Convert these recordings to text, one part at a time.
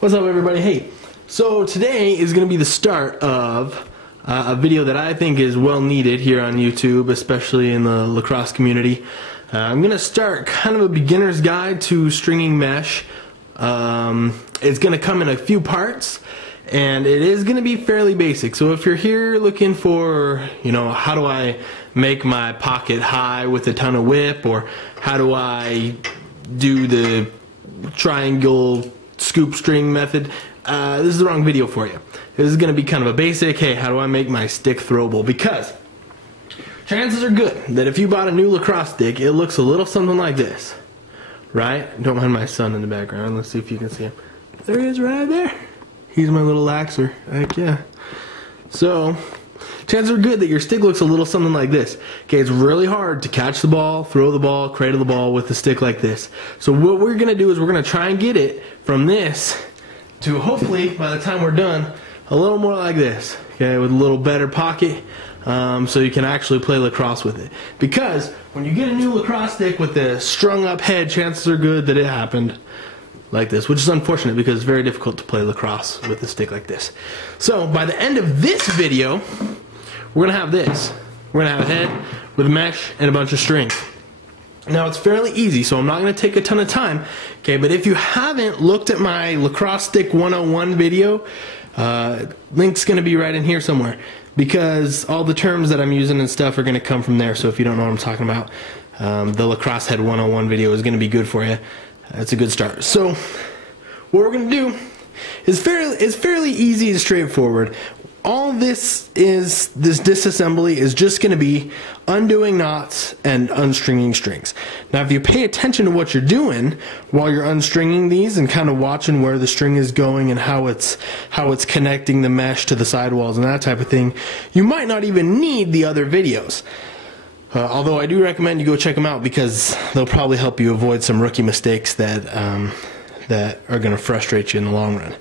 What's up, everybody? Hey, so today is going to be the start of a video that I think is well needed here on YouTube, especially in the lacrosse community. I'm going to start kind of a beginner's guide to stringing mesh. It's going to come in a few parts, and it is going to be fairly basic. So if you're here looking for, how do I make my pocket high with a ton of whip, or how do I do the triangle scoop string method, this is the wrong video for you. This is going to be kind of a basic, hey, how do I make my stick throwable? Because chances are good that if you bought a new lacrosse stick, it looks a little something like this, right? Don't mind my son in the background. Let's see if you can see him. There he is right there. He's my little laxer. Heck yeah. So chances are good that your stick looks a little something like this. Okay, it's really hard to catch the ball, throw the ball, cradle the ball with a stick like this. So what we're going to do is we're going to try and get it from this to hopefully, by the time we're done, a little more like this. Okay, with a little better pocket, so you can actually play lacrosse with it. Because when you get a new lacrosse stick with a strung up head, chances are good that it happened like this, which is unfortunate because it's very difficult to play lacrosse with a stick like this. So by the end of this video, we're going to have this. We're going to have a head with a mesh and a bunch of strings. Now it's fairly easy, so I'm not going to take a ton of time. Okay, but if you haven't looked at my Lacrosse Stick 101 video, link's going to be right in here somewhere, because all the terms that I'm using and stuff are going to come from there. So if you don't know what I'm talking about, the Lacrosse Head 101 video is going to be good for you. That's a good start. So what we're going to do is fairly easy and straightforward. All this disassembly is just going to be undoing knots and unstringing strings. Now if you pay attention to what you're doing while you're unstringing these and kind of watching where the string is going and how it's connecting the mesh to the sidewalls and that type of thing, you might not even need the other videos. Although I do recommend you go check them out, because they'll probably help you avoid some rookie mistakes that are going to frustrate you in the long run.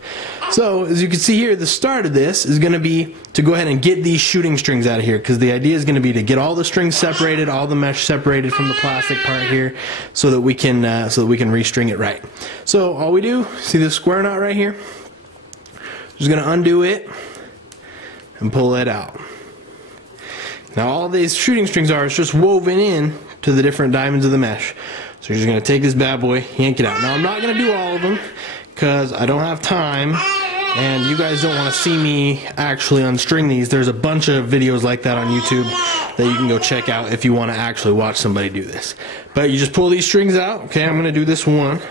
So as you can see here, the start of this is going to be to go ahead and get these shooting strings out of here, because the idea is going to be to get all the strings separated, all the mesh separated from the plastic part here, so that we can restring it right. So all we do, see this square knot right here? Just going to undo it and pull it out. Now all these shooting strings is just woven in to the different diamonds of the mesh. So you're just going to take this bad boy, yank it out. Now I'm not going to do all of them because I don't have time, and you guys don't want to see me actually unstring these. There's a bunch of videos like that on YouTube that you can go check out if you want to actually watch somebody do this. But you just pull these strings out. Okay, I'm going to do this one.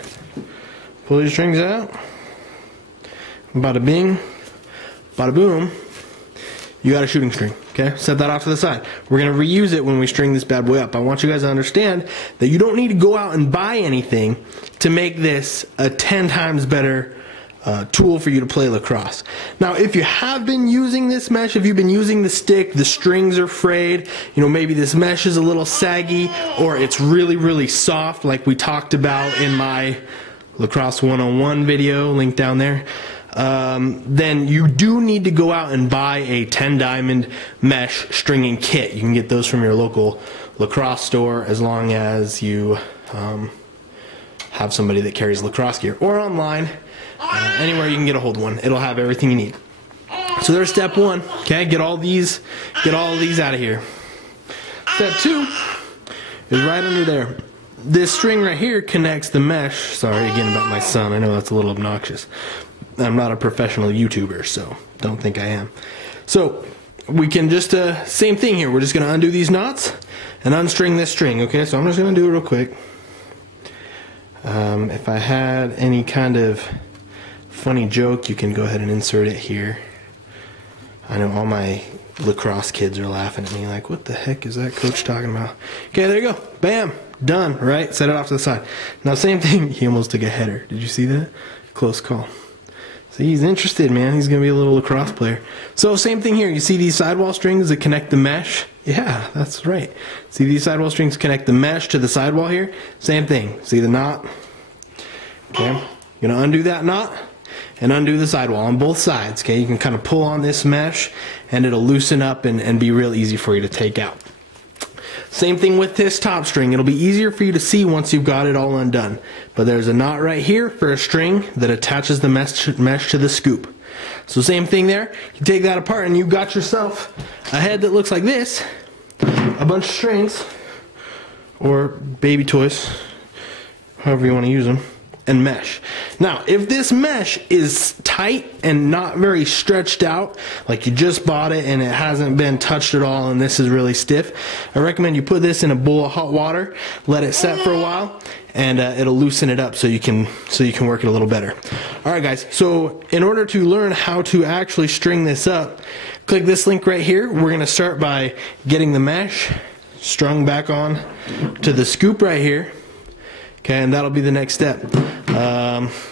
Pull these strings out. Bada bing, bada boom. You got a shooting string. Okay, set that off to the side. We're going to reuse it when we string this bad boy up. I want you guys to understand that you don't need to go out and buy anything to make this a 10 times better tool for you to play lacrosse. Now, if you have been using this mesh, if you've been using the stick, the strings are frayed, maybe this mesh is a little saggy, or it's really, really soft like we talked about in my Lacrosse 101 video, link down there. Then you do need to go out and buy a 10 diamond mesh stringing kit. You can get those from your local lacrosse store, as long as you have somebody that carries lacrosse gear, or online, anywhere you can get a hold of one. It'll have everything you need. So there's step one. Okay, get all these out of here. Step two is right under there. This string right here connects the mesh. Sorry again about my son. I know that's a little obnoxious. I'm not a professional YouTuber, so don't think I am. So we can just, same thing here. We're just going to undo these knots and unstring this string. Okay, so I'm just going to do it real quick. If I had any kind of funny joke, you can go ahead and insert it here. I know all my lacrosse kids are laughing at me like, what the heck is that coach talking about? Okay, there you go. Bam. Done. Right? Set it off to the side. Now same thing. He almost took a header. Did you see that? Close call. See, he's interested, man. He's going to be a little lacrosse player. So same thing here. You see these sidewall strings that connect the mesh? Yeah, that's right. See these sidewall strings connect the mesh to the sidewall here? Same thing. See the knot? Okay. You're going to undo that knot and undo the sidewall on both sides. Okay. You can kind of pull on this mesh and it'll loosen up and be real easy for you to take out. Same thing with this top string. It'll be easier for you to see once you've got it all undone. But there's a knot right here for a string that attaches the mesh to the scoop. So same thing there. You take that apart and you've got yourself a head that looks like this. A bunch of strings, or baby toys, however you want to use them, and mesh. Now, if this mesh is tight and not very stretched out, like you just bought it and it hasn't been touched at all and this is really stiff, I recommend you put this in a bowl of hot water, let it set for a while, and it'll loosen it up so you can work it a little better. Alright guys, so in order to learn how to actually string this up, click this link right here. We're going to start by getting the mesh strung back on to the scoop right here. Okay, and that'll be the next step.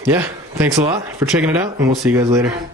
Yeah, thanks a lot for checking it out, and we'll see you guys later.